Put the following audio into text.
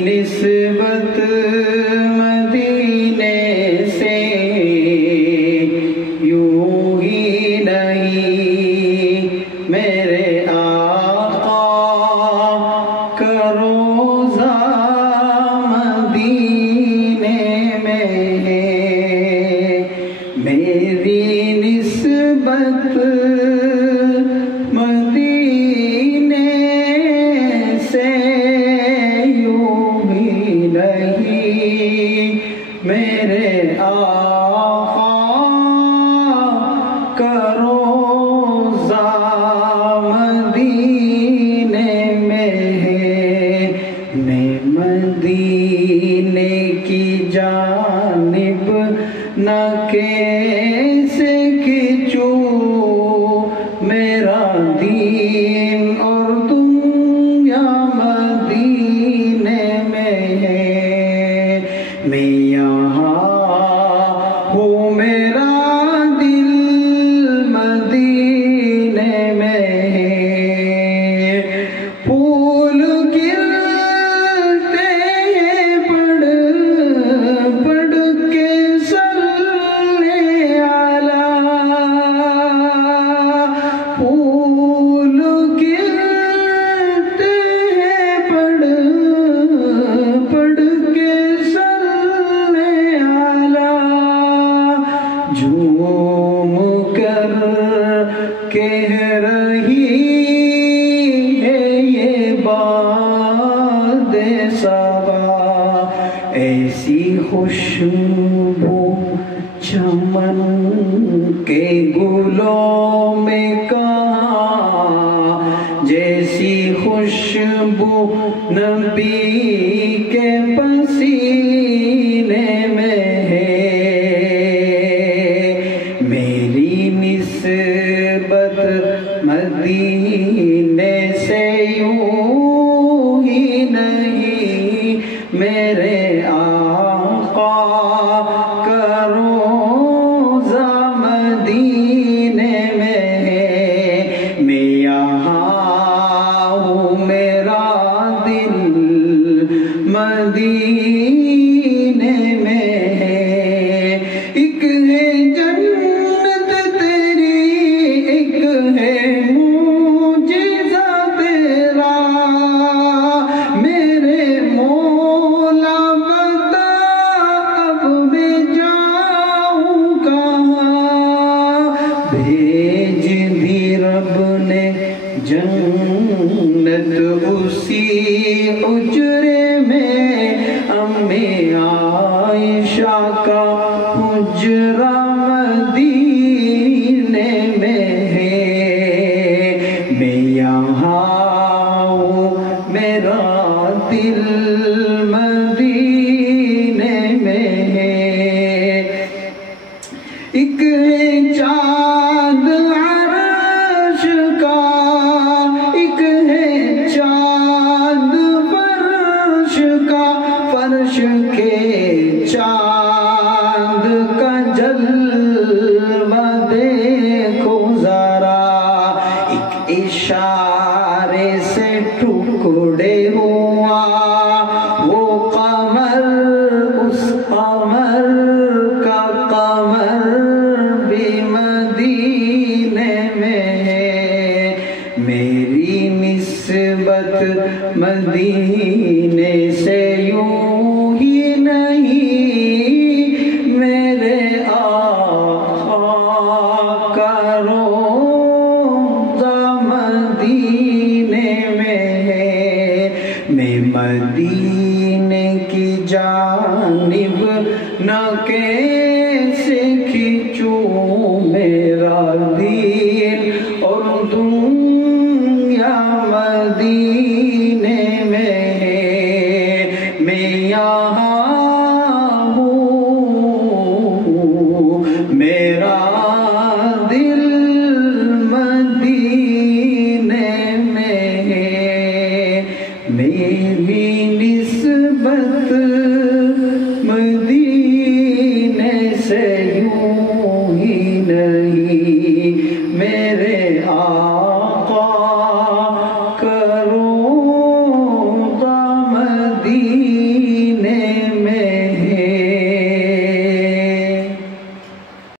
نسبت مدینے سے یوں ہی نہیں میرے آقا کا روضہ مدینے میں ہے میری نسبت مدینے سے میرے آقا کا روضہ مدینے میں ہے میں مدینے کی جانب نہ کیسے کھینچوں میرا دین اور دنیا مدینے میں ہے میں ہوں میرا دل مدینے میں ہے پھول کھلتے ہیں پڑھ پڑھ کے صلی علی پھول کھلتے ہیں پڑھ پڑھ کے جھوم کر کہہ رہی ہے یہ باد صبا ایسی خوشبو چمن کے گلوں میں کہاں جیسی خوشبو نبی کے پسینے میں نسبت مدینے سے یوں ہی نہیں میرے آقا کا روضہ مدینے میں ہے میں یہاں ہوں میرا دل مدینے میں ہے ایک ہے بھیج دی رب نے جنت اسی حجرے میں امی عائشہ کا حجرہ مدینے میں ہے میں یہاں ہوں میرا دل مدینے میں ہے ایک چاند عرش کا ایک ہے چاند فرش کا فرش کے چاند کا جلوہ دیکھو ذرا ایک اشارے سے ٹکڑے ہوا وہ قمر اس قمر کا قمر بھی مدینے میں ہے میری نسبت مدینے سے یوں ہی نہیں میرے آقا کا روضہ مدینے میں ہے میں مدینے کی جانب نہ کیسے کھینچوں میرا دین اور دنیا مدینے میں ہے میں یہاں ہوں میرا دل مدینے میں ہے میری نسبت